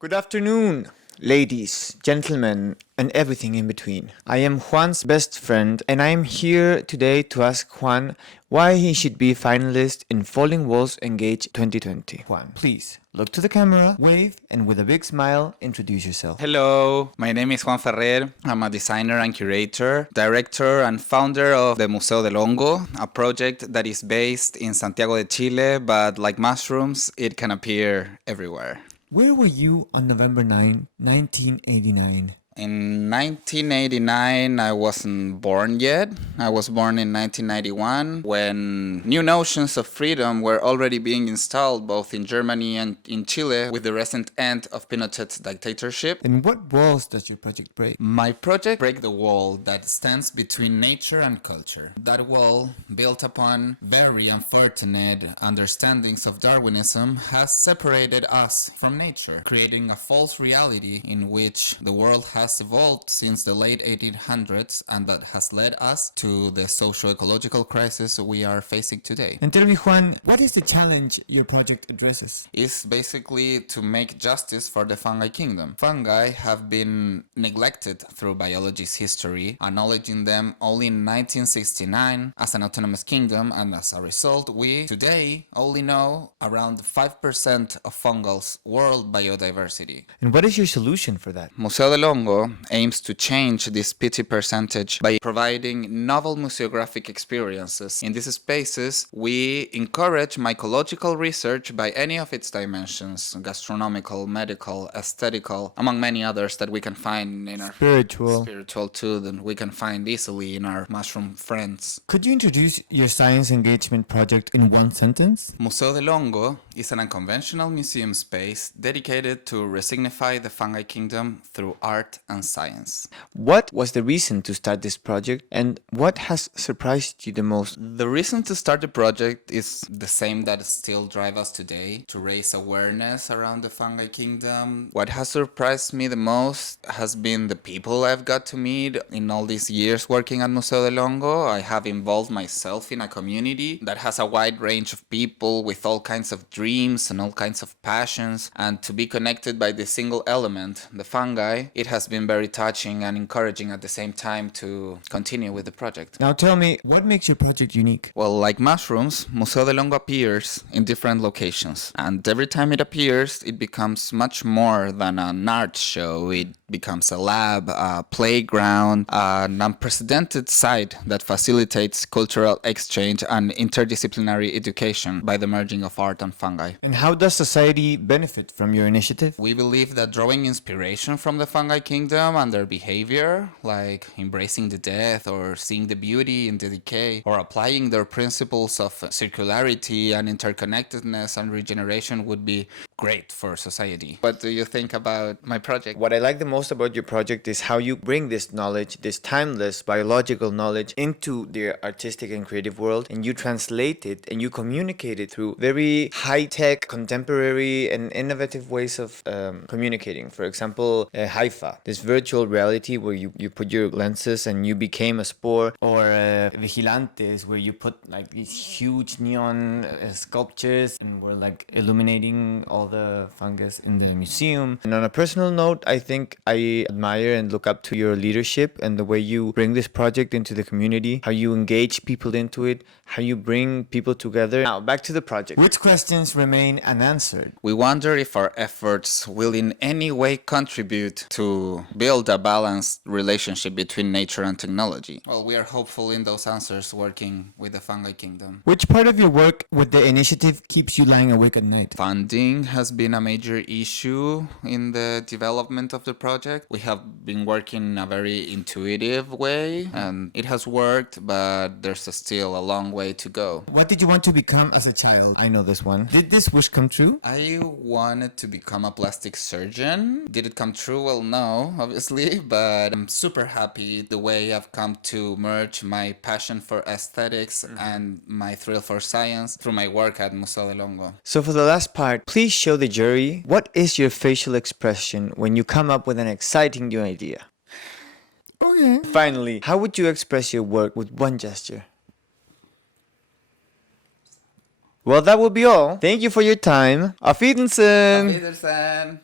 Good afternoon, ladies, gentlemen, and everything in between. I am Juan's best friend, and I am here today to ask Juan why he should be a finalist in Falling Walls Engage 2020. Juan, please look to the camera, wave, and with a big smile, introduce yourself. Hello, my name is Juan Ferrer. I'm a designer and curator, director and founder of the Museo del Hongo, a project that is based in Santiago de Chile, but like mushrooms, it can appear everywhere. Where were you on November 9, 1989? In 1989, I wasn't born yet. I was born in 1991 when new notions of freedom were already being installed both in Germany and in Chile with the recent end of Pinochet's dictatorship. And what walls does your project break? My project breaks the wall that stands between nature and culture. That wall, built upon very unfortunate understandings of Darwinism, has separated us from nature, creating a false reality in which the world has evolved since the late 1800s and that has led us to the socio-ecological crisis we are facing today. And tell me, Juan, what is the challenge your project addresses? Is basically to make justice for the fungi kingdom. Fungi have been neglected through biology's history, acknowledging them only in 1969 as an autonomous kingdom, and as a result, we today only know around 5% of fungal's world biodiversity. And what is your solution for that? Museo del Hongo aims to change this petty percentage by providing novel museographic experiences. In these spaces, we encourage mycological research by any of its dimensions: gastronomical, medical, aesthetical, among many others that we can find in our spiritual too, that we can find easily in our mushroom friends. Could you introduce your science engagement project in one sentence? Museo del Hongo is an unconventional museum space dedicated to resignify the fungi kingdom through art and science. What was the reason to start this project, and what has surprised you the most? The reason to start the project is the same that still drives us today, to raise awareness around the fungi kingdom. What has surprised me the most has been the people I've got to meet in all these years working at Museo del Hongo. I have involved myself in a community that has a wide range of people with all kinds of dreams and all kinds of passions, and to be connected by this single element, the fungi, it has been very touching and encouraging at the same time to continue with the project. Now tell me, what makes your project unique? Well, like mushrooms, Museo del Hongo appears in different locations, and every time it appears, it becomes much more than an art show. It becomes a lab, a playground, an unprecedented site that facilitates cultural exchange and interdisciplinary education by the merging of art and fungi. And how does society benefit from your initiative? We believe that drawing inspiration from the fungi kingdom and their behavior, like embracing the death or seeing the beauty in the decay, or applying their principles of circularity and interconnectedness and regeneration, would be great for society. What do you think about my project? What I like the most about your project is how you bring this knowledge, this timeless biological knowledge, into the artistic and creative world, and you translate it and you communicate it through very high-tech, contemporary, and innovative ways of communicating. For example, Haifa, this virtual reality where you put your lenses and you became a spore, or Vigilantes, where you put like these huge neon sculptures and we're like illuminating all the fungus in the museum. And on a personal note, I think I admire and look up to your leadership and the way you bring this project into the community, how you engage people into it, how you bring people together. Now, back to the project. Which questions remain unanswered? We wonder if our efforts will in any way contribute to build a balanced relationship between nature and technology. Well, we are hopeful in those answers working with the fungi kingdom. Which part of your work with the initiative keeps you lying awake at night? Funding has been a major issue in the development of the project. We have been working in a very intuitive way, and it has worked, but there's still a long way to go. What did you want to become as a child? I know this one. Did this wish come true? I wanted to become a plastic surgeon. Did it come true? Well, no, obviously, but I'm super happy the way I've come to merge my passion for aesthetics and my thrill for science through my work at Museo del Hongo. So for the last part, please show the jury what is your facial expression when you come up with an exciting new idea. Okay. Finally, how would you express your work with one gesture? Well, that will be all. Thank you for your time. Auf Wiedersehen! Auf Wiedersehen!